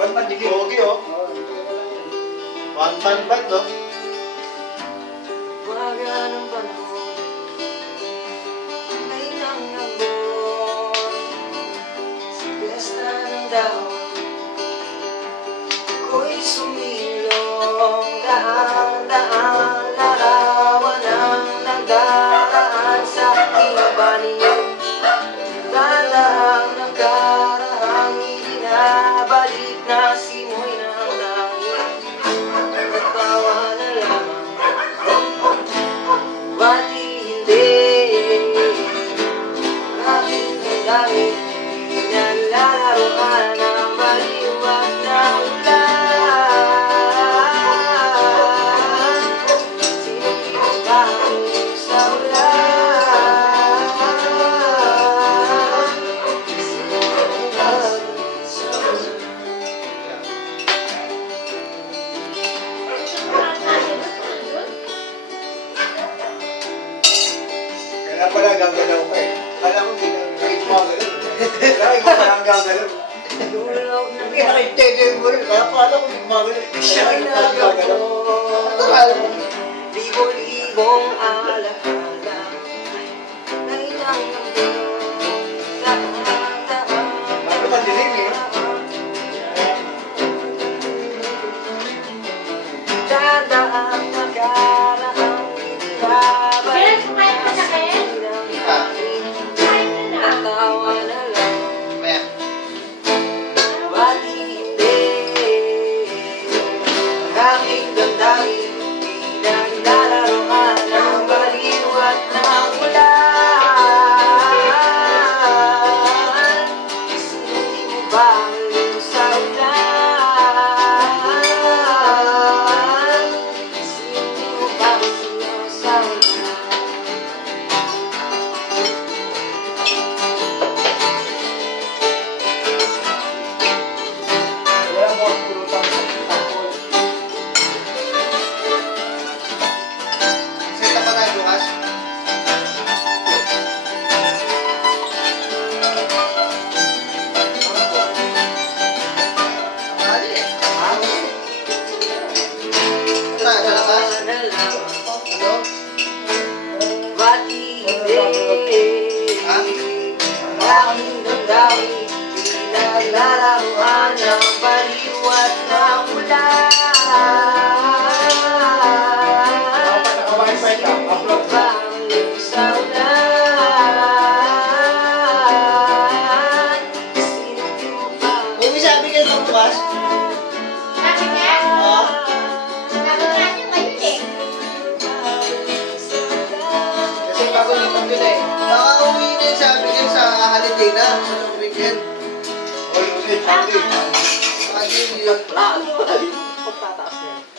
Ba't madilim? Pogi, oh. One-man band, no? Umaga ng panahon, may nang nabon, sa piyesta ng dahon, ako'y sumilong, daan-daan, larawan ang nagdaraan sa aking banig. Dadaan ng karahang ibinabalik na simoy ng langit. Nagtawa na lamang, pati hindi. Aking damdamin, pinalalaroan ang baliwag na ulan. Sinunod ba sa ulan? Sinunod ba sa ulan? Kaya pala gagalaw ka eh. Kala ko hindi na gumagalaw. Kaya ikaw parang gagalaw. Dulog ng Hindi nakintindi mo rin. Kaya pala ko hindi gumagalaw. Siya ay yung gagalaw. nagabon. Libo-libong alaala ay nangamdon. Ba't madilim eh? Dadaan na karaang ibinabalik na sinang langit. Natawa na lang, pati hindi. Aking damdamin, pinagdalaroan ang baliwat ng ulan. Sinunod mo ba ang sa ulan? Sinunod mo ba ang sa ulan? Kaya mo ang pulutang sa tapol. Seta pa tayo bukas. Mali eh. Sa labas? Ano? Pati hindi. Aking damdamin, pinaglalaroan ng baliwat ng ulan. Dapat naka-wifi ka. Upload ka. Bangin sa ulan. Sinunod mo ba? Kung sabi ka nung bukas, Sabi niya? Oo. Sabi nga niyo ngayon eh. kasi bago naman yun eh. Baka uwi na yun, sabi niya sa holiday na, sa weekend. O, yung ulit, Sunday. Baka yun yun. Lalo, pagtataas na yan.